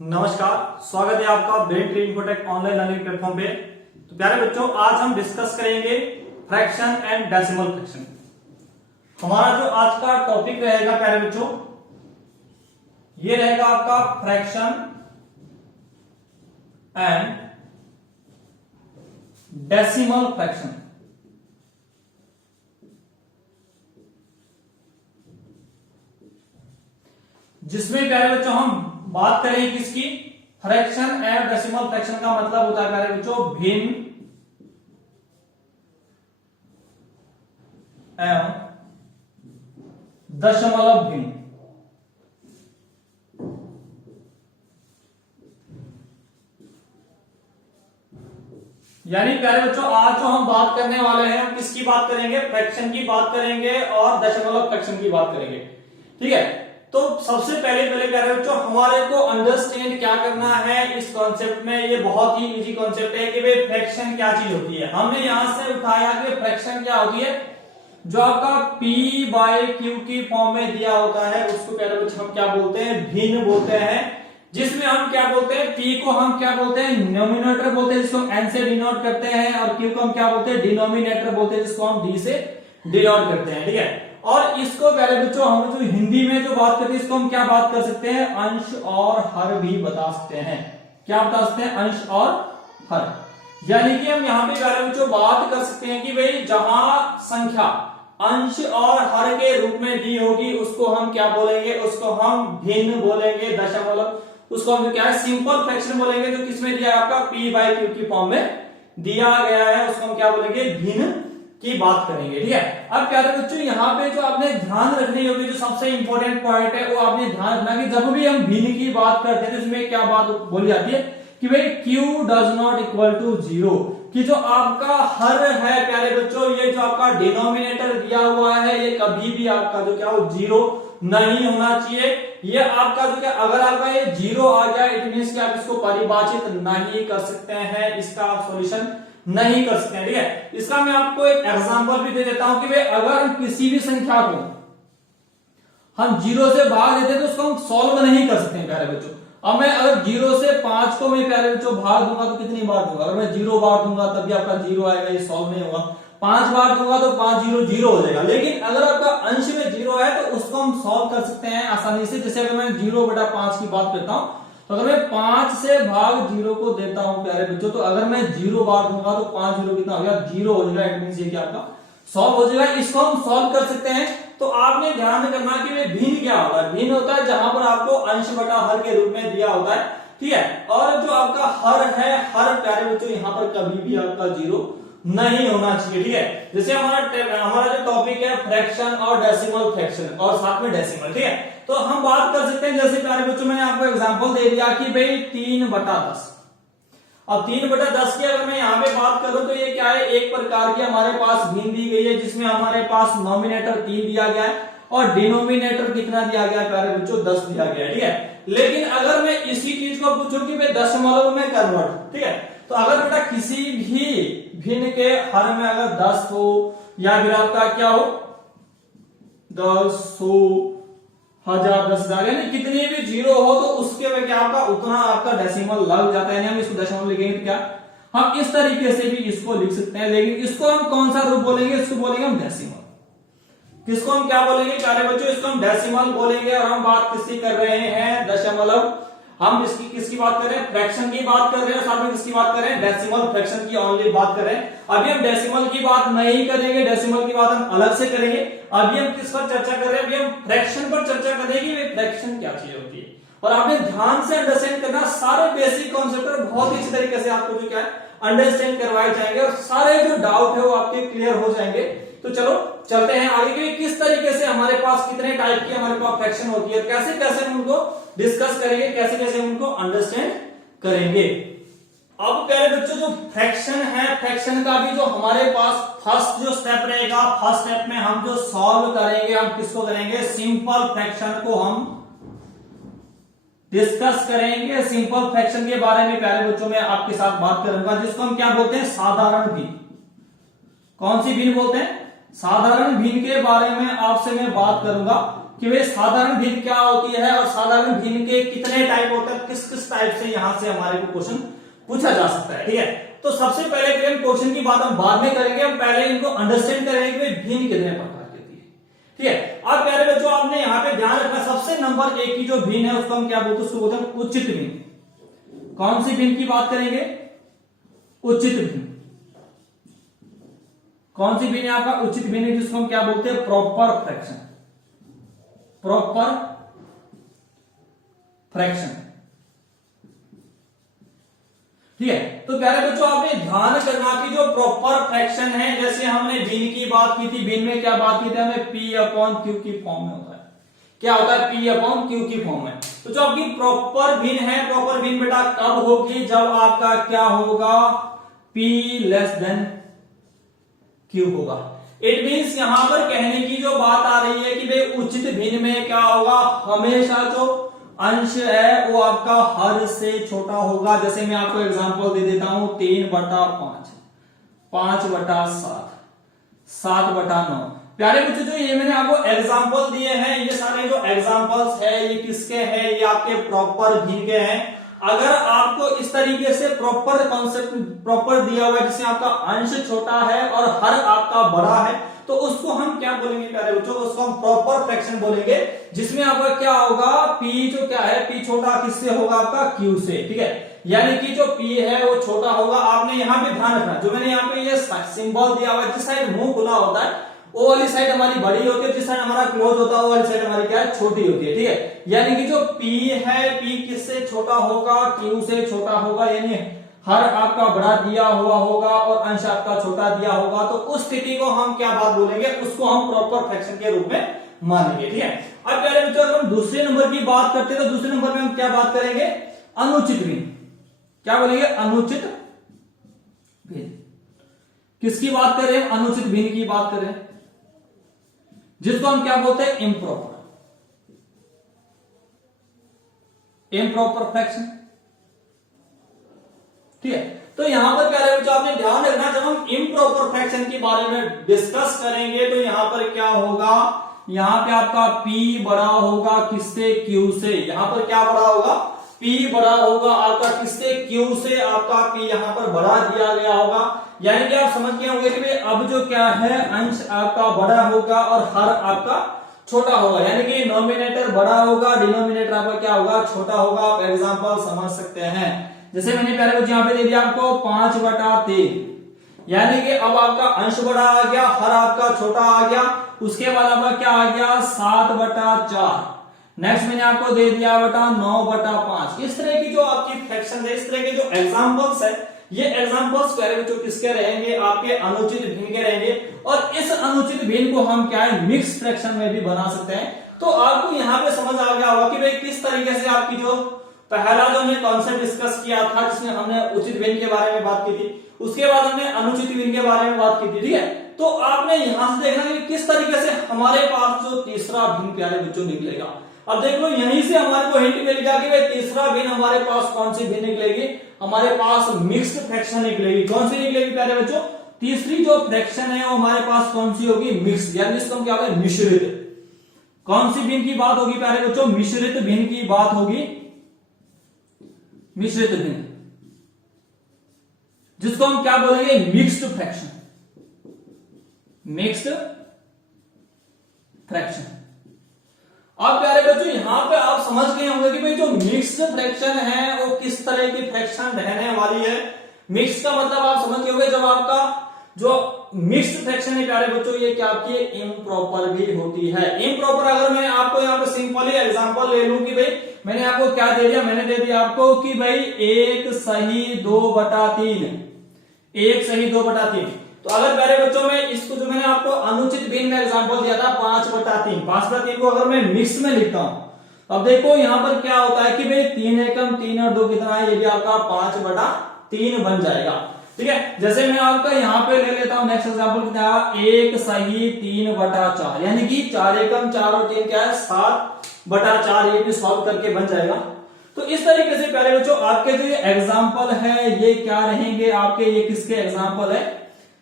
नमस्कार, स्वागत है आपका brain tree infotech online learning platform पे। तो प्यारे बच्चों, आज हम डिस्कस करेंगे फ्रैक्शन एंड डेसिमल फ्रैक्शन। हमारा जो आज का टॉपिक रहेगा प्यारे बच्चों, ये रहेगा आपका फ्रैक्शन एंड डेसिमल फ्रैक्शन। जिसमें प्यारे बच्चों हम बात करें किसकी, फ्रैक्शन एंड डेसिमल फ्रैक्शन का मतलब होता है प्यारे बच्चों भिन्न एवं दशमलव भिन्न। यानी प्यारे बच्चों, आज जो हम बात करने वाले हैं, हम किसकी बात करेंगे, फ्रैक्शन की बात करेंगे और दशमलव फ्रैक्शन की बात करेंगे। ठीक है, तो सबसे पहले प्यारे बच्चों, हमारे को अंडरस्टैंड क्या करना है इस कॉन्सेप्ट में। ये बहुत ही इजी कॉन्सेप्ट है कि भाई फ्रैक्शन क्या चीज होती है। हमने यहां से उठाया कि फ्रैक्शन क्या होती है, जो आपका P बाय Q की फॉर्म में दिया होता है उसको प्यारे बच्चों हम क्या बोलते हैं, भिन्न बोलते हैं। जिसमें हम क्या बोलते हैं, P को हम क्या बोलते हैं, नोमिनेटर बोलते हैं जिसको हम N से डिनोट करते हैं, और Q को हम क्या बोलते हैं, डिनोमिनेटर बोलते हैं जिसको हम D से डिनोट करते हैं। ठीक है, और इसको प्यारे बच्चों हम जो हिंदी में जो बात करते हैं इसको हम क्या बात कर सकते हैं, अंश और हर भी बता सकते हैं। क्या बता सकते हैं, अंश और हर। यानी कि हम यहाँ पे प्यारे बच्चों बात कर सकते हैं कि भाई जहां संख्या अंश और हर के रूप में दी होगी उसको हम क्या बोलेंगे, उसको हम भिन्न बोलेंगे। दशमलव उसको हम क्या है, सिंपल फ्रैक्शन बोलेंगे। जो किसमें दिया है आपका P बाय Q की फॉर्म में दिया गया है उसको हम क्या बोलेंगे, भिन्न की बात करेंगे। ठीक है, अब प्यारे बच्चों यहाँ पे जो आपने ध्यान रखनी होगी, जो सबसे इंपॉर्टेंट पॉइंट है वो आपने ध्यान रखना कि जब भी हम भिन्न की बात करते हैं तो इसमें क्या बात बोली जाती है कि भाई Q does not equal to 0, कि जो आपका हर है प्यारे बच्चों, ये जो आपका डिनोमिनेटर दिया हुआ है ये कभी भी आपका जो क्या हो, 0 नहीं होना चाहिए। ये आपका जो क्या, अगर आपका ये 0 आ गया इट मींस कि आप इसको परिभाषित नहीं कर सकते हैं, इसका आप सॉल्यूशन नहीं कर सकते हैं। ठीक है, इसका मैं आपको एक एग्जांपल भी दे देता हूं कि भाई अगर हम किसी भी संख्या को हम 0 से भाग देते हैं तो उसको हम सॉल्व नहीं कर सकते हैं प्यारे बच्चों। अब मैं अगर 0 से 5 को मैं प्यारे बच्चों भाग दूंगा तो कितनी बार दूंगा, अगर मैं 0 बार दूंगा तब भी आपका 0 आएगा, ये सॉल्व नहीं होगा। 5 बार दूंगा तो 5 0 0 हो जाएगा। लेकिन अगर आपका अंश में 0 है तो उसको हम सॉल्व कर सकते हैं आसानी से। जैसे अगर मैं 0/5 की बात करता हूं तो अगर मैं 5 से भाग 0 को देता हूं प्यारे बच्चों, तो अगर मैं 0 बार दूंगा तो 5 0 कितना हो गया, 0 हो जाएगा। इट मींस ये कि आपका सॉल्व हो जाएगा। इसको हम सॉल्व कर सकते हैं। तो आपने ध्यान करना कि वे भिन्न क्या होता है। भिन्न होता है जहां पर आपको अंश बटा हर के रूप में दिया होता है। ठीक है, और जो आपका हर है, हर प्यारे बच्चों यहाँ पर कभी भी आपका 0 नहीं होना चाहिए। ठीक है, जैसे हमारा जो टॉपिक है फ्रैक्शन और डेसिमल फ्रैक्शन और साथ में डेसिमल। ठीक है, तो हम बात कर सकते हैं, जैसे प्यारे बच्चों मैंने आपको एग्जांपल दे दिया कि भाई 3/10। अब 3/10 की अगर मैं यहाँ पे बात करूं तो ये क्या है, एक प्रकार की हमारे पास भिन्न दी गई है जिसमें हमारे पास नॉमिनेटर 3 दिया गया है और डिनोमिनेटर कितना दिया गया है प्यारे बच्चों, 10 दिया गया है। ठीक है, लेकिन अगर मैं इसी चीज को पूछूं कि भाई दशमलव में कन्वर्ट, ठीक है, तो अगर बेटा किसी भी भिन्न के हर में अगर 10 हो या फिर आपका क्या हो, 10 100 1000 10,000 यानी कितने भी 0 हो तो उसके में क्या आपका उतना आपका डेसिमल लग जाता है। यानी हम इसको दशमलव लिखेंगे तो क्या हम इस तरीके से भी इसको लिख सकते हैं। लेकिन इसको हम कौन सा रूप बोलेंगे, इसको बोलेंगे हम डेसिमल। किसको हम क्या बोलेंगे प्यारे बच्चों, इसको हम डेसिमल बोलेंगे। और हम बात किसकी कर रहे हैं, दशमलव। हम किसकी बात कर रहे हैं, फ्रैक्शन की बात कर रहे हैं, साथ में किसकी बात कर रहे हैं, डेसिमल फ्रैक्शन की ओनली बात कर रहे हैं। अभी हम डेसिमल की बात नहीं करेंगे, डेसिमल की बात हम अलग से करेंगे। अभी हम किस पर चर्चा कर रहे हैं, अभी हम फ्रैक्शन पर चर्चा करेंगे कि फ्रैक्शन क्या चीज होती है। और आपने ध्यान से अंडरस्टैंड करना, सारे बेसिक कॉन्सेप्ट बहुत ही अच्छी तरीके से आपको जो क्या है अंडरस्टैंड करवाए जाएंगे और सारे जो डाउट है वो आपके क्लियर हो जाएंगे। तो चलो चलते हैं आगे कि किस तरीके से हमारे पास कितने टाइप की हमारे पास फ्रैक्शन होती है, कैसे कैसे हम उनको डिस्कस करेंगे, कैसे कैसे उनको अंडरस्टैंड करेंगे। अब प्यारे बच्चों, जो फ्रैक्शन है, फ्रैक्शन का भी जो हमारे पास फर्स्ट जो स्टेप रहेगा, फर्स्ट स्टेप में हम जो सॉल्व करेंगे, हम किसको करेंगे, सिंपल फ्रैक्शन को हम डिस्कस करेंगे। सिंपल फ्रैक्शन के बारे में प्यारे बच्चों में आपके साथ बात करूंगा, जिसको हम क्या बोलते हैं, साधारण भिन्न। कौन सी भिन्न बोलते हैं, साधारण भिन्न के बारे में आपसे मैं बात करूंगा कि वे साधारण भिन्न क्या होती है और साधारण भिन्न के कितने टाइप टाइप होता है, किस किस टाइप से यहां से हमारे को क्वेश्चन पूछा जा सकता है। ठीक है, तो सबसे पहले क्वेश्चन की बात हम बाद में करेंगे, हम पहले इनको अंडरस्टैंड करेंगे कि भिन्न कितने प्रकार की होती है। ठीक है, अब प्यारे बच्चों आपने यहाँ पे ध्यान रखना, सबसे नंबर 1 की जो भिन्न है उसको हम क्या बोलते हैं, उसको बोलते हैं उचित भिन्न। कौन सी भिन्न की बात करेंगे, उचित भिन्न। कौन सी भिन्न है आपका, उचित भिन्न, जिसको हम क्या बोलते हैं, प्रॉपर फ्रैक्शन। Proper fraction. ठीक है, तो प्यारे बच्चों आपने ध्यान करना कि जो प्रॉपर फ्रैक्शन है, जैसे हमने भिन्न की बात की थी, भिन्न में क्या बात की थी, हमें P अपॉन Q की फॉर्म में होता है। क्या होता है, P अपॉन Q की फॉर्म में। तो जो आपकी प्रॉपर भिन्न है, प्रॉपर भिन्न बेटा कब होगी, जब आपका क्या होगा, P लेस देन Q होगा। इट मीन्स यहां पर कहने की जो बात आ रही है कि भाई उचित भिन्न में क्या होगा, हमेशा जो अंश है वो आपका हर से छोटा होगा। जैसे मैं आपको एग्जांपल दे देता हूं, 3/5, 5/7, 7/9। प्यारे बच्चों जो ये मैंने आपको एग्जांपल दिए हैं, ये सारे जो एग्जांपल्स है ये किसके हैं, ये आपके प्रॉपर भिन्न के हैं। अगर आपको इस तरीके से प्रॉपर कॉन्सेप्ट प्रॉपर दिया हुआ है, जिसमें आपका अंश छोटा है और हर आपका बड़ा है, तो उसको हम क्या बोलेंगे प्यारे बच्चों, उसको हम प्रॉपर फ्रैक्शन बोलेंगे, जिसमें आपका क्या होगा, P जो क्या है, P छोटा किससे होगा, आपका Q से। ठीक है, यानी कि जो P है वो छोटा होगा। आपने यहाँ पे ध्यान रखना, जो मैंने यहाँ पे ये सिंबल दिया हुआ है, जिस साइड मुंह खुला होता है वो वाली साइड हमारी बड़ी होती है, जिस साइड हमारा क्लोज होता है वो वाली साइड हमारी क्या है, छोटी होती है। ठीक है, यानी कि जो P है, P किससे छोटा होगा, Q से छोटा होगा, यानी हर आपका बड़ा दिया हुआ होगा और अंश आपका छोटा दिया होगा। तो उस स्थिति को हम क्या बात बोलेंगे, उसको हम प्रॉपर फ्रैक्शन के रूप में मानेंगे। ठीक है, अब प्यारे बच्चों अगर हम दूसरे नंबर की बात करते हैं, तो दूसरे नंबर में हम क्या बात करेंगे, अनुचित भिन्न। क्या बोलेंगे, अनुचित भिन्न। किसकी बात करें, अनुचित भिन्न की बात करें, जिसको हम क्या बोलते हैं, इम्प्रॉपर। Improper fraction. ठीक है, तो यहां पर क्या रहेगा, आपने ध्यान रखना, जब हम इम्प्रॉपर फ्रैक्शन के बारे में डिस्कस करेंगे तो यहां पर क्या होगा, यहां पे आपका P बड़ा होगा किससे, Q से। यहां पर क्या बड़ा होगा, P बड़ा होगा आपका किससे, Q से। आपका P यहां पर बड़ा दिया गया होगा, यानी कि आप समझ गए होंगे कि अब जो क्या है, अंश आपका बड़ा होगा और हर आपका छोटा होगा, यानी कि नॉमिनेटर बड़ा होगा, डिनोमिनेटर आपका क्या होगा, छोटा होगा। आप एग्जांपल समझ सकते हैं, जैसे मैंने पहले कुछ यहां पे दे दिया आपको 5/13, यानी कि अब आपका अंश बड़ा आ गया, हर आपका छोटा आ गया। उसके बाद आपका क्या आ गया, 7/4। नेक्स्ट मैंने आपको दे दिया बटा 9/5। इस तरह की जो आपकी फ्रैक्शन है, इस तरह के जो एग्जांपल्स है, ये एग्जांपल्स प्यारे बच्चों किसके रहेंगे, आपके अनुचित भिन्न के रहेंगे। और इस अनुचित भिन्न को हम क्या है, मिक्स फ्रैक्शन में भी बना सकते हैं। तो आपको यहां पे समझ आ गया होगा कि भाई किस तरीके से आपकी जो पहला जो हमने कॉन्सेप्ट डिस्कस किया था, जिसमें हमने उचित भिन्न के बारे में बात की थी, उसके बाद हमने अनुचित भिन्न के बारे में बात की थी। ठीक है, तो आपने यहां से देखना कि किस तरीके से हमारे पास जो तीसरा भिन्न प्यारे बच्चों निकलेगा। अब देख लो, यहीं से हमारे को हिंट मिल गया कि भाई तीसरा भिन्न हमारे पास कौन सी भिन्न निकलेगी, हमारे पास मिक्स्ड फ्रैक्शन निकलेगी। कौन सी निकलेगी प्यारे बच्चों, तीसरी जो फ्रैक्शन है वो हमारे पास कौन सी होगी, मिक्स्ड, यानी इसको हम क्या बोलते हैं, मिश्रित। कौन सी भिन्न की बात होगी प्यारे बच्चों, मिश्रित भिन्न की बात होगी, मिश्रित भिन्न, जिसको हम क्या बोलेंगे, मिक्स्ड फ्रैक्शन। Mixed fraction. अब प्यारे बच्चों यहां पे आप समझ गए होंगे कि भाई जो मिक्स्ड फ्रैक्शन है वो किस तरह की फ्रैक्शन रहने वाली है। मिक्स का मतलब आप समझ गए होंगे, जब आपका जो मिक्स्ड फ्रैक्शन है प्यारे बच्चों, ये क्या आपकी इम्प्रॉपर भी होती है। इम्प्रॉपर अगर मैं आपको यहाँ पे सिंपली एग्जांपल ले लूं कि भाई मैंने आपको क्या दे दिया, मैंने दे दिया आपको कि भाई 1 सही 2/3, 1 सही 2/3। तो अगर प्यारे बच्चों में इसको जो मैंने आपको अनुचित भिन्न में एग्जांपल दिया था 5/3, 5/3 को अगर मैं मिक्स में लिखता हूं, अब देखो यहां पर क्या होता है कि भाई 3 एकम 3 और 2 कितना है, ये भी आपका 5/3 बन जाएगा। ठीक है, जैसे मैं आपका यहाँ पे ले लेता हूं नेक्स्ट एग्जांपल कितना, 1 सही 3/4, यानी कि 4 एकम 4 और 3 क्या है, 7/4, ये भी सॉल्व करके बन जाएगा। तो इस तरीके से प्यारे बच्चों आपके जो ये एग्जांपल है ये क्या रहेंगे आपके, ये किसके एग्जांपल है,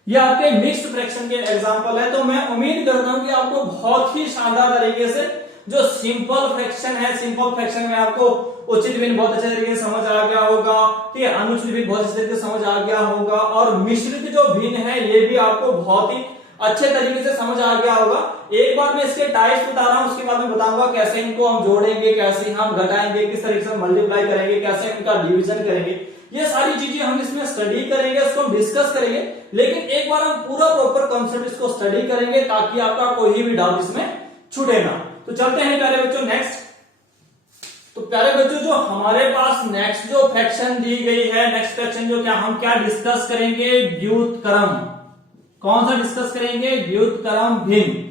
ये आपके मिक्स्ड फ्रैक्शन के एग्जांपल है। तो मैं उम्मीद करता हूं कि आपको बहुत ही शानदार तरीके से जो सिंपल फ्रैक्शन है, सिंपल फ्रैक्शन में आपको उचित भिन्न बहुत अच्छे तरीके से समझ आ गया होगा, ठीक है, अनुचित भिन्न बहुत अच्छे तरीके से समझ आ गया होगा, और मिश्रित जो भिन्न है ये भी आपको बहुत ही अच्छे तरीके से समझ आ गया होगा। एक बार मैं इसके टाइप्स बता रहा हूं, उसके बाद मैं बताऊंगा कैसे इनको हम जोड़ेंगे, कैसे हम घटाएंगे, किस तरीके से मल्टीप्लाई करेंगे, कैसे इनका डिवीजन करेंगे, ये सारी चीजें हम इसमें स्टडी करेंगे, इसको हम डिस्कस करेंगे। लेकिन एक बार हम पूरा प्रॉपर कॉन्सेप्ट इसको स्टडी करेंगे ताकि आपका कोई भी डाउट इसमें छूटे ना। तो चलते हैं प्यारे बच्चों नेक्स्ट। तो प्यारे बच्चों जो हमारे पास नेक्स्ट जो फ्रैक्शन दी गई है, नेक्स्ट फ्रैक्शन जो हम क्या डिस्कस करेंगे, व्युत्क्रम। कौन सा डिस्कस करेंगे, व्युत्क्रम भिन्न।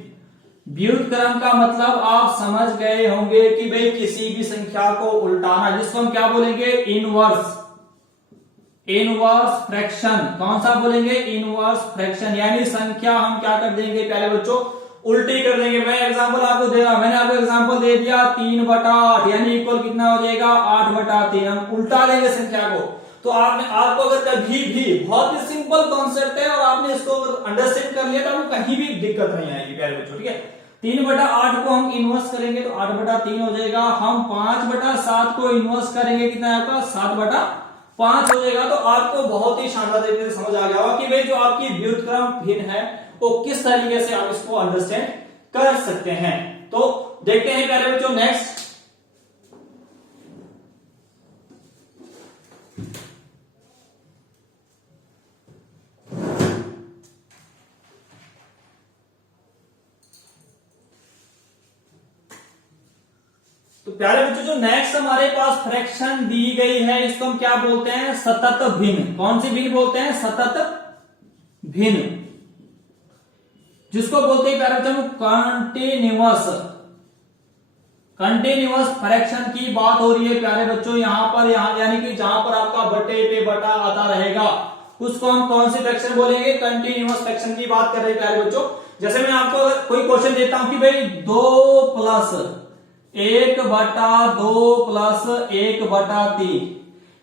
व्युत्क्रम का मतलब आप समझ गए होंगे कि भाई किसी भी संख्या को उल्टाना, जिसको हम क्या बोलेंगे, इनवर्स, इनवर्स फ्रैक्शन। कौन सा बोलेंगे, इनवर्स फ्रैक्शन, यानी संख्या हम क्या कर देंगे प्यारे बच्चों, उल्टी कर देंगे। मैं एग्जांपल आपको दे रहा हूं, मैंने आपको एग्जांपल दे दिया 3/8 यानी इक्वल कितना हो जाएगा, 8/3। हम उल्टा देंगे संख्या को। तो आपको अगर कभी भी, बहुत ही सिंपल कॉन्सेप्ट है और आपने इसको अंडरस्टैंड कर लिया तो आपको कहीं भी दिक्कत नहीं आएगी प्यारे बच्चों, ठीक है। 3/8 को हम इनवर्स करेंगे तो 8/3 हो जाएगा। हम 5/7 को इनवर्स करेंगे, कितना है आपका, 7/5 हो जाएगा। तो आपको बहुत ही शानदार तरीके से समझ आ गया होगा कि भाई जो आपकी व्युत्क्रम भिन्न है वो किस तरीके से आप इसको अंडरस्टैंड कर सकते हैं। तो देखते हैं प्यारे बच्चों नेक्स्ट। तो प्यारे बच्चों जो नेक्स्ट हमारे पास फ्रैक्शन दी गई है इसको हम क्या बोलते हैं, सतत भिन्न। कौन सी भिन्न बोलते हैं, सतत भिन्न, जिसको बोलते हैं प्यारे बच्चों कंटिन्यूअस। कंटिन्यूअस फ्रैक्शन की बात हो रही है प्यारे बच्चों यहां पर, यानी कि जहां पर आपका बटे पे बटा आता रहेगा उसको हम कौन सी फ्रैक्शन बोलेंगे, कंटिन्यूअस फ्रैक्शन की बात कर रहे हैं प्यारे बच्चों। जैसे मैं आपको अगर कोई क्वेश्चन देता हूं कि भाई 2 + 1/2 + 1/3,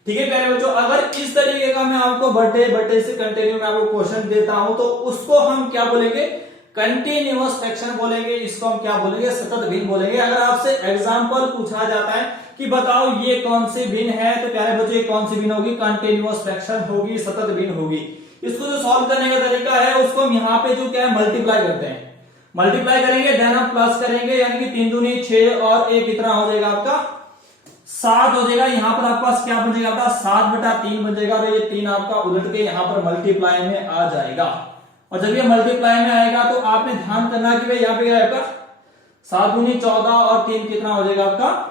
ठीक है प्यारे बच्चों। अगर इस तरीके का मैं आपको बटे बटे से कंटिन्यू में आपको क्वेश्चन देता हूं तो उसको हम क्या बोलेंगे, कंटिन्यूअस फ्रैक्शन बोलेंगे। इसको हम क्या बोलेंगे, सतत भिन्न बोलेंगे। अगर आपसे एग्जांपल पूछा जाता है कि बताओ ये कौन सी भिन्न है, तो प्यारे बच्चों ये कौन सी भिन्न होगी, कंटिन्यूअस फ्रैक्शन होगी, सतत भिन्न होगी। इसको जो सॉल्व करने का तरीका है उसको हम यहाँ पे जो क्या है मल्टीप्लाई करते हैं, मल्टीप्लाई करेंगे देन हम प्लस करेंगे, यानी कि 3 दूनी 6 और 1 कितना हो जाएगा आपका 7 हो जाएगा। यहां पर आपके पास क्या बन जाएगा, आपका 7/3 बन जाएगा। और ये 3 आपका उलट के यहां पर मल्टीप्लाई में आ जाएगा। और जब ये मल्टीप्लाई में आएगा तो आपने ध्यान करना कि भाई यहाँ पे क्या है आपका 7 दूनी 14 और 3 कितना हो जाएगा आपका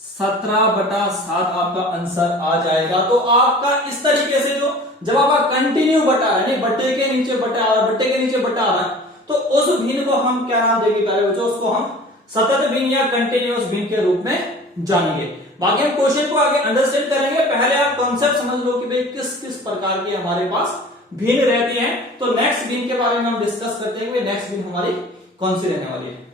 17/7 आपका आंसर आ जाएगा। तो आपका इस तरीके से जो जब आपका कंटिन्यू बटा है, बट्टे के नीचे बटा आ रहा है, बट्टे के नीचे बटा आ रहा है, तो उस भिन्न को हम क्या नाम देंगे प्यारे बच्चों, उसको हम सतत भिन्न या कंटिन्यूअस भिन्न के रूप में जानेंगे। बाकी हम क्वेश्चन को आगे अंडरस्टैंड करेंगे। पहले आप कॉन्सेप्ट समझ लो कि भाई किस किस प्रकार की हमारे पास भिन्न रहती है। तो नेक्स्ट भिन्न के बारे में हम डिस्कस करते हैं, नेक्स्ट भिन्न हमारी कौन सी रहने वाली है।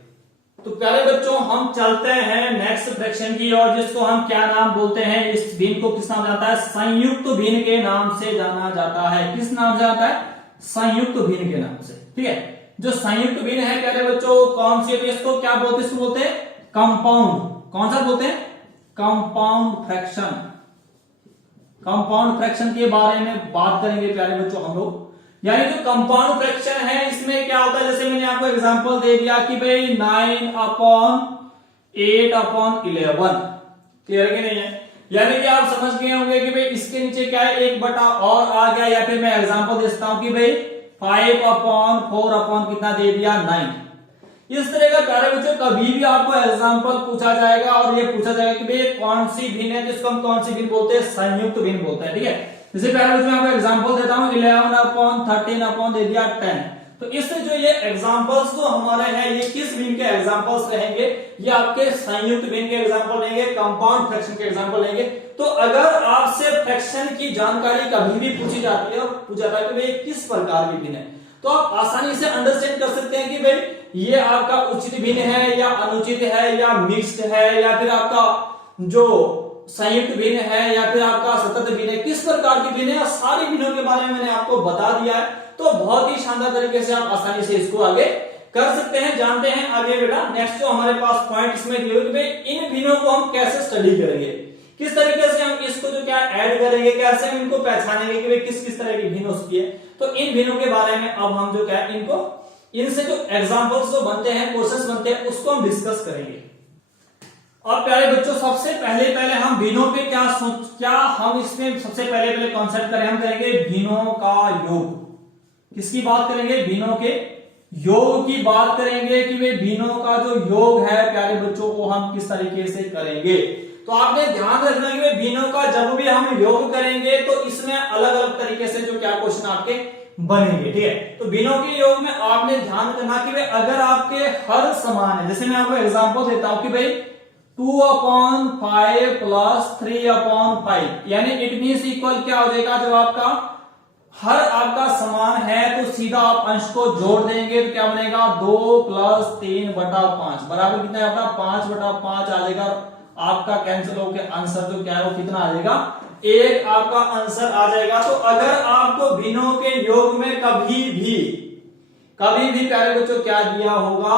तो प्यारे बच्चों हम चलते हैं नेक्स्ट फ्रैक्शन की ओर, जिसको हम क्या नाम बोलते हैं, इस भिन्न को किस नाम जाता है, संयुक्त भिन्न के नाम से जाना जाता है। किस नाम से आता है, संयुक्त भिन्न के नाम से, ठीक है। जो संयुक्त भिन्न है प्यारे बच्चों कौन सी है, इसको क्या बोलते हैं, इसको बोलते हैं कंपाउंड। कौन सा बोलते हैं, कंपाउंड फ्रैक्शन। कंपाउंड फ्रैक्शन के बारे में बात करेंगे प्यारे बच्चों हम लोग। यानी जो कंपाउंड फ्रैक्शन है इसमें क्या होता है, जैसे मैंने आपको एग्जांपल दे दिया कि भाई 9/8/11, क्लियर कि नहीं है। यानी कि आप समझ गए होंगे कि भाई इसके नीचे क्या है, 1 बटा और आ गया, या फिर मैं एग्जांपल देता हूं कि भाई 5/4 कितना दे दिया 9। इस तरह का प्यारे बच्चों कभी भी आपको एग्जांपल पूछा जाएगा और ये पूछा जाएगा कि भाई कौन सी भिन्न है, जिसको हम कौन सी भिन्न बोलते हैं, संयुक्त भिन्न बोलते हैं, ठीक है। जैसे प्यारे बच्चों मैं आपको एग्जांपल देता हूं 11/13 दे दिया 10। तो इससे जो ये एग्जांपल्स जो हमारे हैं ये किस भिन्न के एग्जांपल्स रहेंगे, ये आपके संयुक्त भिन्न के एग्जांपल रहेंगे, कंपाउंड फ्रैक्शन के एग्जांपल रहेंगे। तो अगर आपसे फ्रैक्शन की जानकारी कभी भी पूछी जाती है और पूछा जाता है कि भाई किस प्रकार की भिन्न है, तो आप आसानी से अंडरस्टैंड कर सकते हैं कि भाई ये आपका उचित भिन्न है या अनुचित है या मिक्स्ड है, या फिर आपका जो संयुक्त भिन्न है, या फिर आपका सतत भिन्न है, किस प्रकार की भिन्न है। सारी भिन्नों के बारे में मैंने आपको बता दिया है। तो बहुत ही शानदार तरीके से आप आसानी से इसको आगे कर सकते हैं, जानते हैं आगे बेटा। नेक्स्ट जो हमारे पास पॉइंट इसमें दिए हुए, इन भिन्नों को हम कैसे स्टडी करेंगे, किस तरीके से हम इसको जो क्या ऐड करेंगे, कैसे हम इनको पहचानेंगे कि भाई किस किस तरह की भिन्न हो सकती है। तो इन भिन्नों के बारे में अब हम जो क्या इनको, इनसे जो एग्जांपल्स जो बनते हैं, क्वेश्चंस बनते हैं, उसको हम डिस्कस करेंगे। और प्यारे बच्चों सबसे पहले हम भिन्नों पे क्या हम इसमें सबसे पहले कॉन्सेप्ट करें, हम करेंगे भिन्नों का योग। किसकी बात करेंगे, भिन्नों के योग की बात करेंगे कि वे भिन्नों का जो योग है प्यारे बच्चों को हम किस तरीके से करेंगे। तो आपने ध्यान रखना कि भिन्नों का जब भी हम योग करेंगे तो इसमें अलग अलग तरीके से जो क्या क्वेश्चन आपके बनेंगे, ठीक है। तो भिन्नों के योग में आपने ध्यान करना कि अगर आपके हर समान है, जैसे मैं आपको एग्जांपल देता हूं कि भाई 2/5 प्लस 3/5 यानी इट मींस इक्वल क्या हो जाएगा, जब आपका हर आपका समान है तो सीधा आप अंश को जोड़ देंगे तो क्या बनेगा 2 + 3/5 बराबर कितना है आपका 5/5 आ जाएगा। आपका कैंसिल होकर आंसर जो क्या है वो कितना आ जाएगा, 1 आपका आंसर आ जाएगा। तो अगर आपको भिन्नों के योग में कभी भी प्यारे बच्चों क्या दिया होगा,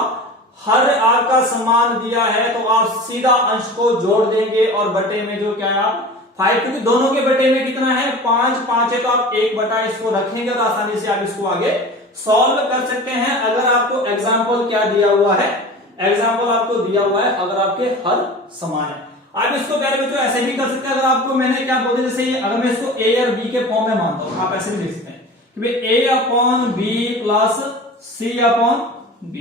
हर आपका समान दिया है तो आप सीधा अंश को जोड़ देंगे और बटे में जो क्या है आप 5, क्योंकि दोनों के बटे में कितना है 5 है तो आप 1 बटा इसको रखेंगे और आसानी से आप इसको आगे सॉल्व कर सकते हैं। अगर आपको एग्जाम्पल क्या दिया हुआ है, एग्जाम्पल आपको दिया हुआ है अगर आपके हर समान है। आप इसको प्यारे बच्चों ऐसे भी कर सकते हैं, अगर आपको मैंने क्या बोलते जैसे अगर मैं इसको a और b के फॉर्म में मानता हूं, आप ऐसे भी लिख सकते हैं कि a/b plus c/b,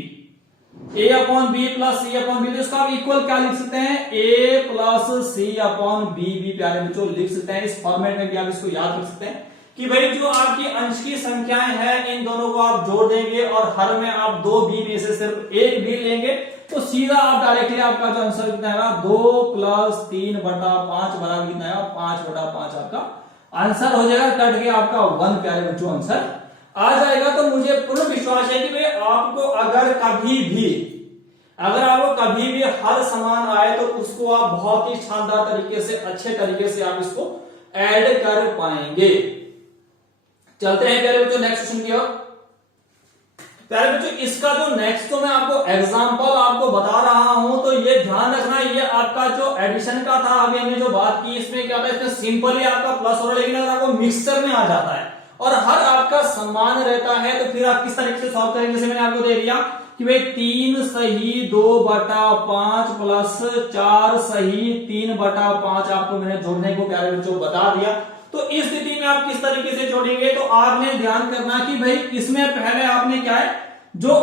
a/b plus c/b, तो इसका आप इक्वल क्या लिख सकते हैं a प्लस c/b भी प्यारे बच्चों लिख सकते हैं। इस फॉर्मेट में भी आप इसको याद रख सकते हैं कि भाई जो आपकी अंश की संख्याएं हैं इन दोनों को आप जोड़ देंगे और हर में आप 2 b में से सिर्फ एक भी लेंगे तो सीधा आप डायरेक्टली आपका जो आंसर कितना है 2 + 3/5 बराबर कितना है 5/5 आपका आंसर हो जाएगा। कट के आपका 1 प्यारे बच्चों आंसर आ जाएगा। तो मुझे पूर्ण विश्वास है कि भाई आपको अगर आपको कभी भी हर समान आए तो उसको आप बहुत ही शानदार तरीके से, अच्छे तरीके से आप इसको ऐड कर पाएंगे। चलते हैं प्यारे बच्चों नेक्स्ट क्वेश्चन की ओर। प्यारे बच्चों इसका जो नेक्स्ट तो मैं आपको एग्जांपल आपको बता रहा हूं, तो ये ध्यान रखना ये आपका जो एडिशन का था अभी हमने जो बात की, इसमें क्या था, इसमें सिंपली आपका प्लस हो रहा है, लेकिन अगर आपको मिक्सचर में आ जाता है और हर आपका समान रहता है तो फिर आप किस तरीके से सॉल्व करेंगे। जैसे मैंने आपको दे दिया कि भाई 3 सही 2/5 प्लस 4 सही 3/5 आपको मैंने जोड़ने को प्यारे बच्चों बता दिया। तो इस स्थिति में आप किस तरीके से जोड़ेंगे, तो आपने ध्यान करना कि भाई इसमें पहले आपने क्या है जो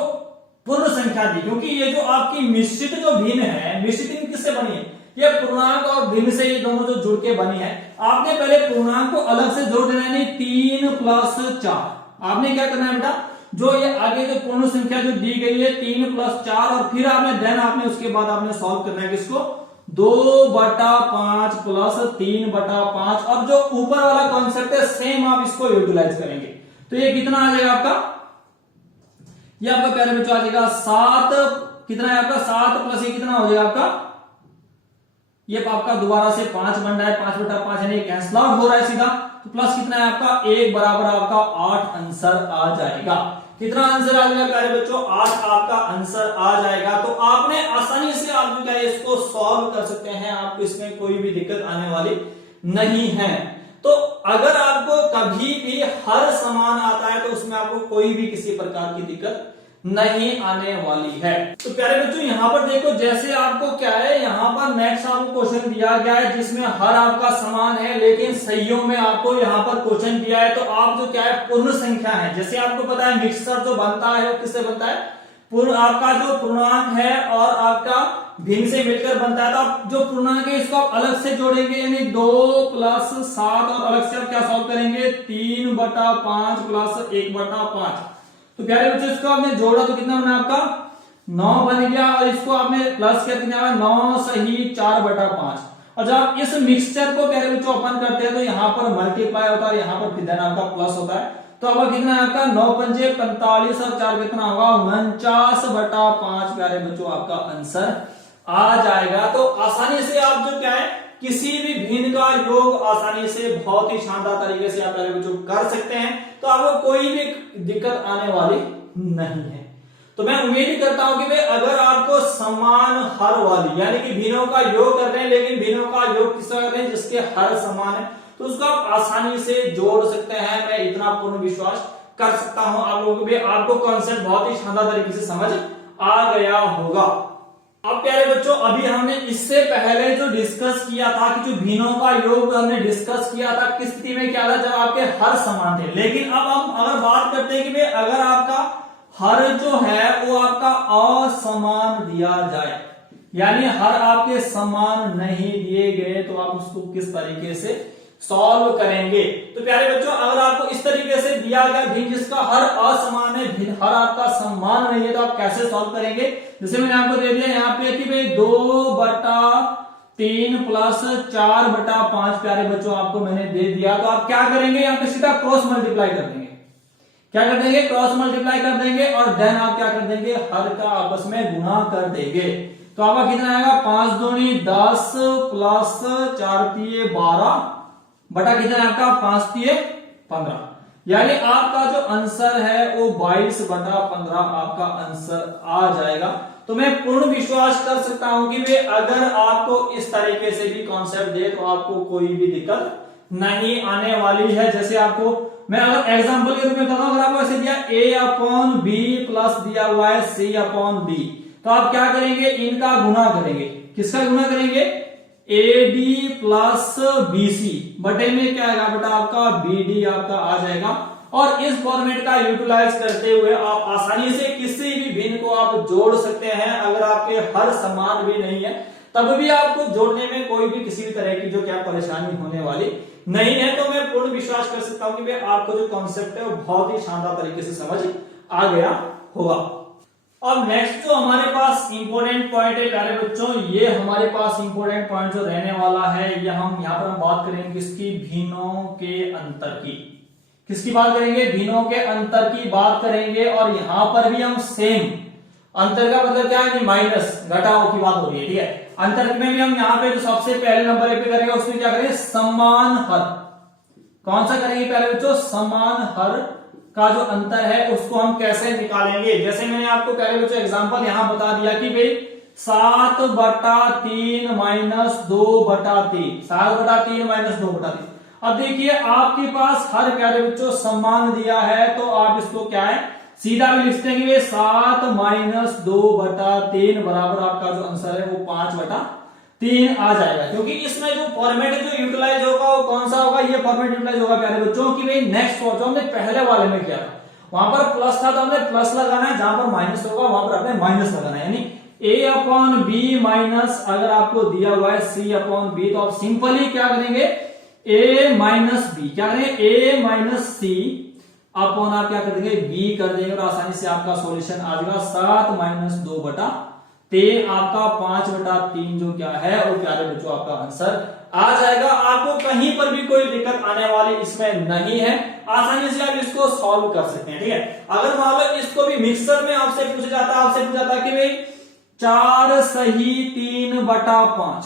पूर्ण संख्या दी, क्योंकि ये जो आपकी मिश्रित जो भिन्न है, मिश्रित भिन्न किससे बनी है, ये पूर्णांक और भिन्न से ये दोनों जो जुड़ के बनी है। आपने पहले पूर्णांक को अलग से जोड़ देना है, 3 + 4 आपने क्या करना है बेटा, जो ये आगे जो पूर्ण संख्या जो दी गई है 3 + 4 और फिर आपने उसके बाद आपने सॉल्व करना है किसको 2/5 प्लस 3/5 और जो ऊपर वाला कॉन्सेप्ट है सेम आप इसको यूटिलाइज करेंगे। तो ये कितना आ जाएगा आपका, ये आपका प्यारे बच्चों आ जाएगा 7, कितना है आपका 7 प्लस ये कितना हो जाएगा आपका, ये आपका दोबारा से 5 बन रहा है, 5/5 यानी कैंसिल आउट हो रहा है सीधा, तो प्लस कितना है आपका 1 बराबर आपका 8 आंसर आ जाएगा। कितना आंसर आ जाएगा प्यारे बच्चों 8 आपका आंसर आ जाएगा। तो आपने आसानी से आप क्या इसको सॉल्व कर सकते हैं, आपको इसमें कोई भी दिक्कत आने वाली नहीं है। तो अगर आपको कभी भी हर समान आता है तो उसमें आपको कोई भी किसी प्रकार की दिक्कत नहीं आने वाली है। तो प्यारे बच्चों यहाँ पर देखो, जैसे आपको क्या है यहाँ पर नेक्स्ट आपको क्वेश्चन दिया गया है जिसमें हर आपका समान है लेकिन सहीयों में आपको यहाँ पर क्वेश्चन दिया है। तो आप जो क्या है पूर्ण संख्या है, जैसे आपको पता है मिक्सचर जो बनता है वो किससे बनता है, पूर्ण आपका जो पूर्णांक है और आपका भिन्न से मिलकर बनता है। तो आप जो पूर्णांक है इसको आप अलग से जोड़ेंगे, यानी 2 + 7 और अलग से आप क्या सॉल्व करेंगे 3/5 प्लस 1/5। तो प्यारे बच्चों इसको आपने जोड़ा तो कितना बना आपका 9 बन गया और इसको आपने प्लस कर दिया 9 सही 4/5। और जब आप इस मिक्सचर को प्यारे बच्चों ओपन करते हैं तो यहाँ पर मल्टीप्लाई होता है, यहाँ पर फिर आपका प्लस होता है। तो अब कितना है आपका 9 × 5 = 45 और 4 कितना होगा 49/5 प्यारे बच्चों आपका आंसर आ जाएगा। तो आसानी से आप जो क्या है किसी भी भिन्न का योग आसानी से बहुत ही शानदार तरीके से आप प्यारे बच्चों कर सकते हैं। तो आपको कोई भी दिक्कत आने वाली नहीं है। तो मैं उम्मीद ही करता हूं कि भाई अगर आपको समान हर वाली यानी कि भिन्नों का योग कर रहे हैं, लेकिन भिन्नों का योग किस तरह कर रहे हैं जिसके हर समान है, तो उसको आप आसानी से जोड़ सकते हैं। मैं इतना पूर्ण विश्वास कर सकता हूं आप लोगों को भी आपको कॉन्सेप्ट बहुत ही शानदार तरीके से समझ आ गया होगा। अब प्यारे बच्चों, अभी हमने इससे पहले जो डिस्कस किया था कि जो भिन्नों का योग हमने डिस्कस किया था किस स्थिति में क्या था, जब आपके हर समान थे। लेकिन अब हम अगर बात करते हैं कि भाई अगर आपका हर जो है वो आपका असमान दिया जाए, यानी हर आपके समान नहीं दिए गए, तो आप उसको किस तरीके से सॉल्व करेंगे। तो प्यारे बच्चों, अगर आपको इस तरीके से दिया गया भिन्न जिसका हर असमान है, भिन्न हर आपका समान नहीं है, तो आप कैसे सॉल्व करेंगे। जैसे मैंने आपको दे दिया यहाँ पे कि भाई 2/3 प्लस 4/5 प्यारे बच्चों आपको मैंने दे दिया, तो आप क्या करेंगे, यहाँ पे सीधा क्रॉस मल्टीप्लाई कर देंगे। क्या कर देंगे, क्रॉस मल्टीप्लाई कर देंगे और देन आप क्या कर देंगे, हर का आपस में गुणा कर देंगे। तो आपका कितना आएगा, 5 दूनी 10 प्लस 4 तिये 12 बटा कितना है आपका 5 तिये 15, यानी आपका जो आंसर है वो 22/15 आपका आंसर आ जाएगा। तो मैं पूर्ण विश्वास कर सकता हूं कि वे अगर आपको इस तरीके से भी कॉन्सेप्ट दे तो आपको कोई भी दिक्कत नहीं आने वाली है। जैसे आपको मैं अगर एग्जांपल के रूप में बताऊं, अगर आपको ऐसे दिया a/b प्लस दिया हुआ है c/d, तो आप क्या करेंगे, इनका गुणा करेंगे। किसका गुणा करेंगे, AD प्लस BC बटे में क्या आएगा बेटा आपका BD आपका आ जाएगा। और इस फॉर्मेट का यूटिलाइज करते हुए आप आसानी से किसी भी भिन्न को आप जोड़ सकते हैं। अगर आपके हर समान भी नहीं है तब भी आपको जोड़ने में कोई भी किसी भी तरह की जो क्या परेशानी होने वाली नहीं है। तो मैं पूर्ण विश्वास कर सकता हूं कि भाई आपको जो कॉन्सेप्ट है वो बहुत ही शानदार तरीके से समझ आ गया होगा। अब नेक्स्ट जो हमारे पास इंपॉर्टेंट पॉइंट है प्यारे बच्चों, ये हमारे पास इंपॉर्टेंट पॉइंट जो रहने वाला है, ये हम यहाँ पर हम बात करेंगे किसकी, भिन्नों के अंतर की। किसकी बात करेंगे, भिन्नों के अंतर की बात करेंगे। और यहाँ पर भी हम सेम अंतर का मतलब क्या है, माइनस घटाओ की बात हो रही है, ठीक है। अंतर में भी हम यहाँ पे जो सबसे पहले नंबर पे करेंगे उसमें क्या करेंगे, समान हर। कौन सा करेंगे प्यारे बच्चों, समान हर का जो अंतर है उसको हम कैसे निकालेंगे। जैसे मैंने आपको पहले बच्चों एग्जांपल यहां बता दिया कि भाई 7/3 माइनस 2/3, 7/3 माइनस 2/3। अब देखिए आपके पास हर प्यारे बच्चों समान दिया है, तो आप इसको क्या है सीधा भी लिखते हैं कि 7 माइनस 2/3 बराबर आपका जो आंसर है वो 5/3 आ जाएगा। क्योंकि इसमें जो फॉर्मेट जो यूटिलाइज होगा वो कौन सा होगा, ये फॉर्मेट यूटिलाइज होगा प्यारे बच्चों कि भाई नेक्स्ट जो हमने पहले वाले में किया था वहां पर प्लस था तो हमने प्लस लगाना है, जहां पर माइनस होगा वहां पर आपने माइनस लगाना है। यानी a/b माइनस अगर आपको दिया हुआ है c/b, तो आप सिंपली क्या करेंगे, a माइनस b, क्या करेंगे a माइनस c अपॉन आप क्या कर देंगे b कर देंगे, और आसानी से आपका सॉल्यूशन आ जाएगा 7 माइनस 2/3 आपका 5/3 जो क्या है वो प्यारे बच्चों आपका आंसर आ जाएगा। आपको कहीं पर भी कोई दिक्कत आने वाली इसमें नहीं है, आसानी से आप इसको सॉल्व कर सकते हैं, ठीक है। अगर मान लो इसको भी मिक्सर में आपसे पूछा जाता कि भाई 4 सही 3/5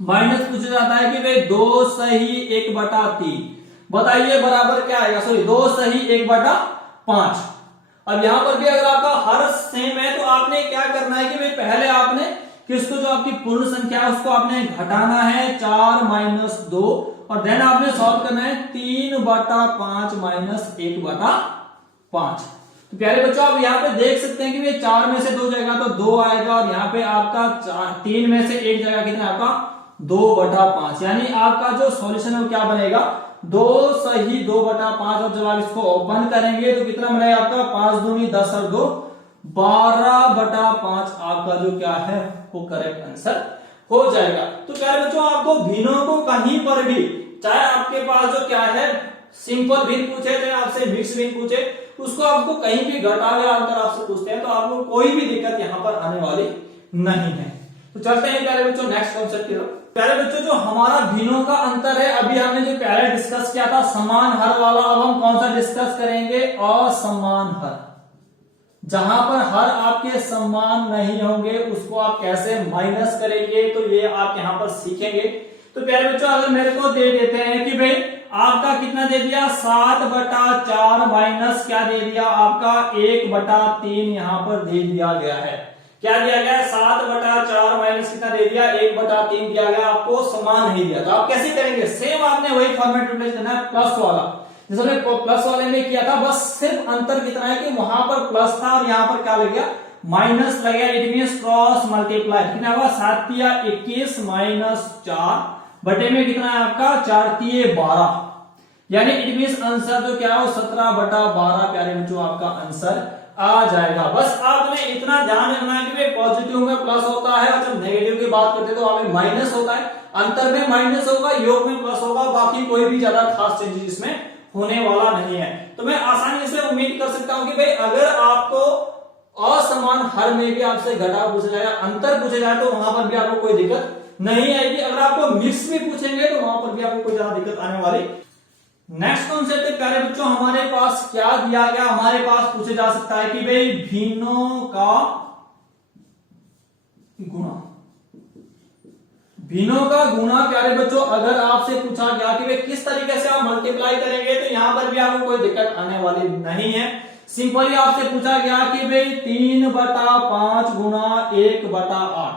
माइनस पूछा जाता है कि भाई 2 सही 1/3, बताइए बराबर क्या आएगा, सॉरी 2 सही 1/5। अब यहां पर भी अगर आपका हर सेम है तो आपने क्या करना है कि भाई पहले आपने किसको जो आपकी पूर्ण संख्या है उसको आपने घटाना है 4 माइनस 2, और देन आपने सॉल्व करना है 3/5 माइनस 1/5। तो प्यारे बच्चों आप यहाँ पे देख सकते हैं कि भाई 4 में से 2 जाएगा तो 2 आएगा, और यहाँ पे आपका 3 में से 1 जाएगा कितना आपका 2/5, यानी आपका जो सॉल्यूशन है वो क्या बनेगा 2 सही 2/5। और जब आप इसको ओपन करेंगे तो कितना बनेगा आपका 5 दूनी 10 और 2 12/5 आपका जो क्या है वो करेक्ट आंसर हो जाएगा। तो प्यारे बच्चों आपको भिन्नों को कहीं पर भी, चाहे आपके पास जो क्या है सिंपल भिन्न पूछे चाहे आपसे मिक्स भिन्न पूछे, उसको आपको कहीं भी घटाव या अंतर आपसे पूछते हैं तो आपको कोई भी दिक्कत यहाँ पर आने वाली नहीं है। तो चलते हैं प्यारे बच्चों नेक्स्ट कॉन्सेप्ट की तरफ। प्यारे बच्चों जो हमारा भिन्नों का अंतर है, अभी हमने जो पहले डिस्कस किया था समान हर वाला, अब हम कौन सा डिस्कस करेंगे, असमान हर। जहां पर हर आपके समान नहीं होंगे उसको आप कैसे माइनस करेंगे, तो ये आप यहां पर सीखेंगे। तो तो प्यारे बच्चों अगर मेरे को दे देते हैं कि भाई आपका कितना दे दिया 7/4 माइनस क्या दे दिया आपका 1/3 यहां पर दे दिया गया है। क्या दिया गया है 7/4 माइनस कितना दे दिया 1/3 दिया गया, आपको समान नहीं दिया। तो आप कैसे करेंगे, सेम आपने वही फॉर्मेट यूटिलाइज करना है प्लस वाला, जैसे हमने प्लस वाले में किया था, बस सिर्फ अंतर कितना है कि वहां पर प्लस था और यहां पर क्या लग गया माइनस लग गया। इट मींस क्रॉस मल्टीप्लाई कितना हुआ 7×21 माइनस 4 बटे में कितना है आपका 4×12, यानी इट मींस आंसर जो क्या हो 17/12 प्यारे बच्चों आपका आंसर आ जाएगा। बस आपने इतना ध्यान रखना है कि पॉजिटिव में प्लस होता है और जब नेगेटिव की बात करते हैं तो हमें माइनस होता है, अंतर में माइनस होगा, योग में प्लस होगा, बाकी कोई भी ज्यादा खास चेंजेस इसमें होने वाला नहीं है। तो मैं आसानी से उम्मीद कर सकता हूं कि भाई अगर आपको असमान हर में भी आपसे घटाव पूछा जाए, अंतर पूछा जाए तो वहां पर भी आपको कोई दिक्कत नहीं आएगी। अगर आपको मिक्स में पूछेंगे तो वहां पर भी आपको कोई ज्यादा दिक्कत आने वाली। नेक्स्ट कॉन्सेप्ट है प्यारे बच्चों हमारे पास क्या दिया गया, हमारे पास पूछा जा सकता है कि भाई भिन्नों का गुणा। भिन्नों का गुणा प्यारे बच्चों अगर आपसे पूछा गया कि भाई किस तरीके से आप मल्टीप्लाई करेंगे तो यहां पर भी आपको कोई दिक्कत आने वाली नहीं है। सिंपली आपसे पूछा गया कि भाई 3/5 गुणा 1/8।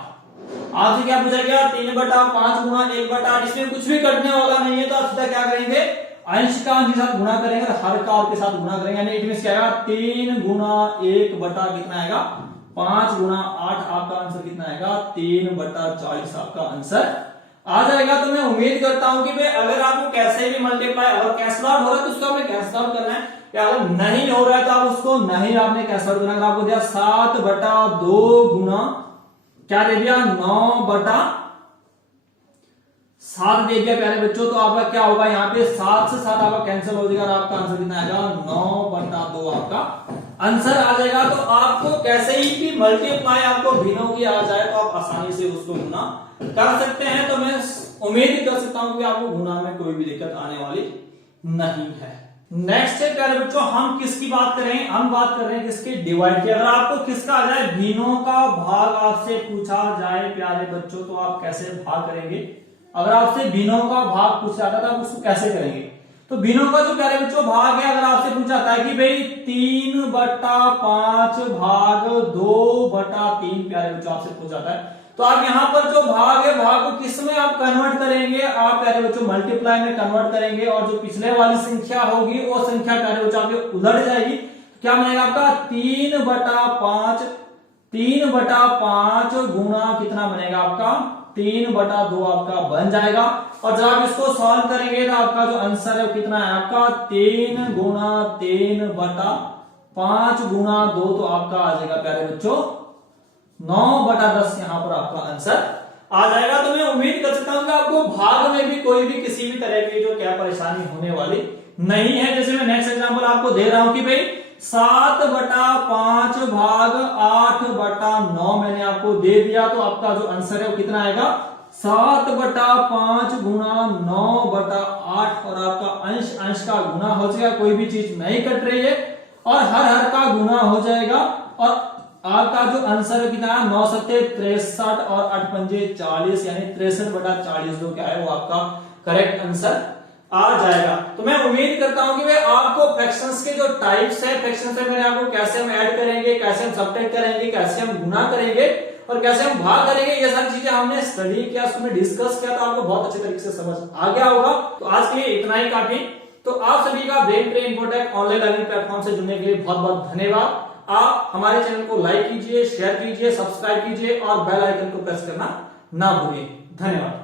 आपसे क्या पूछा गया 3/5 गुणा 1/8, इसमें कुछ भी कटने वाला नहीं है तो आप सीधा क्या करेंगे अंश का अंश के साथ गुणा करेंगे और हर का के साथ गुणा करेंगे, यानी इट मींस क्या आएगा 3 गुणा 1 बटा कितना आएगा 5 गुणा 8, आपका आंसर कितना आएगा 3/40 आपका आंसर आ जाएगा। तो मैं उम्मीद करता हूं कि भाई अगर आपको कैसे भी मल्टीप्लाई अगर कैंसल आउट हो रहा है तो उसको आपने कैंसल आउट करना है, या अगर नहीं हो रहा है तो आप उसको नहीं आपने कैंसल आउट करना। अगर आपको दिया 7/2 गुणा क्या दे दिया 9/7 दे दिया प्यारे बच्चों, तो आपका क्या होगा यहाँ पे 7 से 7 आपका कैंसिल हो जाएगा और आपका आंसर कितना आएगा 9/2 आपका आंसर आ जाएगा। तो आपको कैसे ही भी मल्टीप्लाई आपको भिन्नों की आ जाए तो आप आसानी से उसको गुना कर सकते हैं। तो मैं उम्मीद कर सकता हूं कि आपको गुना में कोई भी दिक्कत आने वाली नहीं है। नेक्स्ट है प्यारे बच्चों हम किसकी बात करें, हम बात कर रहे हैं किसकी डिवाइड की। अगर आपको किसका आ जाए भिन्नों का भाग आपसे पूछा जाए प्यारे बच्चों तो आप कैसे भाग करेंगे। अगर आपसे भिन्नों का भाग पूछा जाता है तो आप उसको कैसे करेंगे। तो भिन्नों का जो प्यारे बच्चों भाग है अगर आपसे पूछा जाता है कि भाई 3/5 भाग 2/3 प्यारे बच्चों आपसे पूछा जाता है, तो आप यहां पर जो भाग है भाग को किस में आप कन्वर्ट करेंगे, आप प्यारे बच्चों मल्टीप्लाई में कन्वर्ट करेंगे और जो पिछले वाली संख्या होगी वो संख्या प्यारे बच्चों आपके उलट जाएगी। क्या बनेगा आपका 3/5 गुणा कितना बनेगा आपका 3/2 आपका बन जाएगा। और जब आप इसको सॉल्व करेंगे तो आपका जो आंसर है वो कितना है आपका 3 गुणा 3/5 गुणा 2, तो आपका आ जाएगा प्यारे बच्चों 9/10 यहां पर आपका आंसर आ जाएगा। तो मैं उम्मीद कर सकता हूं कि आपको भाग में भी कोई भी किसी भी तरह की जो क्या परेशानी होने वाली नहीं है। जैसे मैं नेक्स्ट एग्जांपल आपको दे रहा हूं कि भाई 7/5 भाग 8/9 मैंने आपको दे दिया, तो आपका जो आंसर है वो कितना आएगा 7/5 गुणा 9/8 और आपका अंश अंश का गुना हो जाएगा, कोई भी चीज नहीं कट रही है और हर का गुना हो जाएगा और आपका जो आंसर है कितना 9 7 63 और 8 5 40 यानी 63/40 जो क्या है वो आपका करेक्ट आंसर आ जाएगा। तो मैं उम्मीद करता हूं कि आपको फ्रैक्शंस के जो टाइप्स है फ्रैक्शंस में मैंने आपको कैसे हम ऐड करेंगे, कैसे हम सब्ट्रैक्ट करेंगे, कैसे हम गुना करेंगे और कैसे हम भाग करेंगे, ये सारी चीजें हमने स्टडी किया, उसमें डिस्कस किया, तो आपको बहुत अच्छे तरीके से समझ आ गया होगा। तो आज के लिए इतना ही काफी। तो आप सभी का brain train infotech online learning platform से जुड़ने के लिए बहुत बहुत धन्यवाद। आप हमारे चैनल को लाइक कीजिए, शेयर कीजिए, सब्सक्राइब कीजिए और बेल आइकन को प्रेस करना ना भूलिए। धन्यवाद।